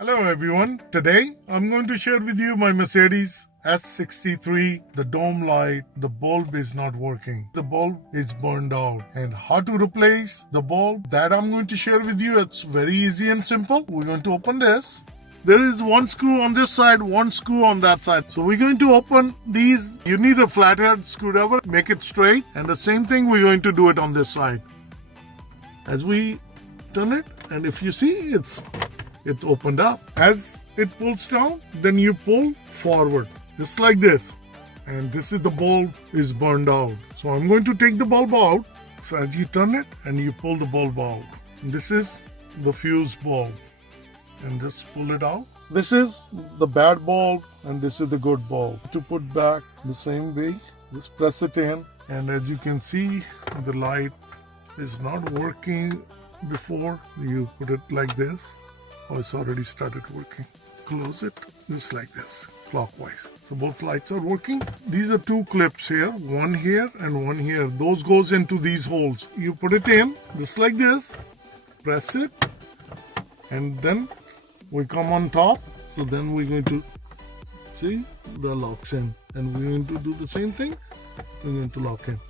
Hello everyone. Today I'm going to share with you my Mercedes S63. The dome light, the bulb is not working. The bulb is burned out. And how to replace the bulb, that I'm going to share with you. It's very easy and simple. We're going to open this. There is one screw on this side, one screw on that side. So we're going to open these. You need a flathead screwdriver, make it straight. And the same thing, we're going to do it on this side. As we turn it, and if you see, it's opened up. As it pulls down, then you pull forward, just like this. And this is the bulb is burned out. So I'm going to take the bulb out. So as you turn it and you pull the bulb out. And this is the fuse bulb. And just pull it out. This is the bad bulb and this is the good bulb. To put back the same way, just press it in. And as you can see, the light is not working before you put it like this. Oh, it's already started working. Close it just like this, clockwise. So both lights are working. These are two clips here, one here and one here. Those goes into these holes. You put it in just like this, press it, and then we come on top. So then we're going to see the locks in, and we're going to do the same thing. We're going to lock in.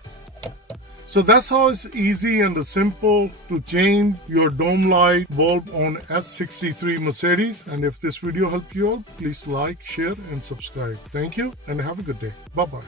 So that's how it's easy and simple to change your dome light bulb on S63 Mercedes. And if this video helped you out, please like, share and subscribe. Thank you and have a good day. Bye-bye.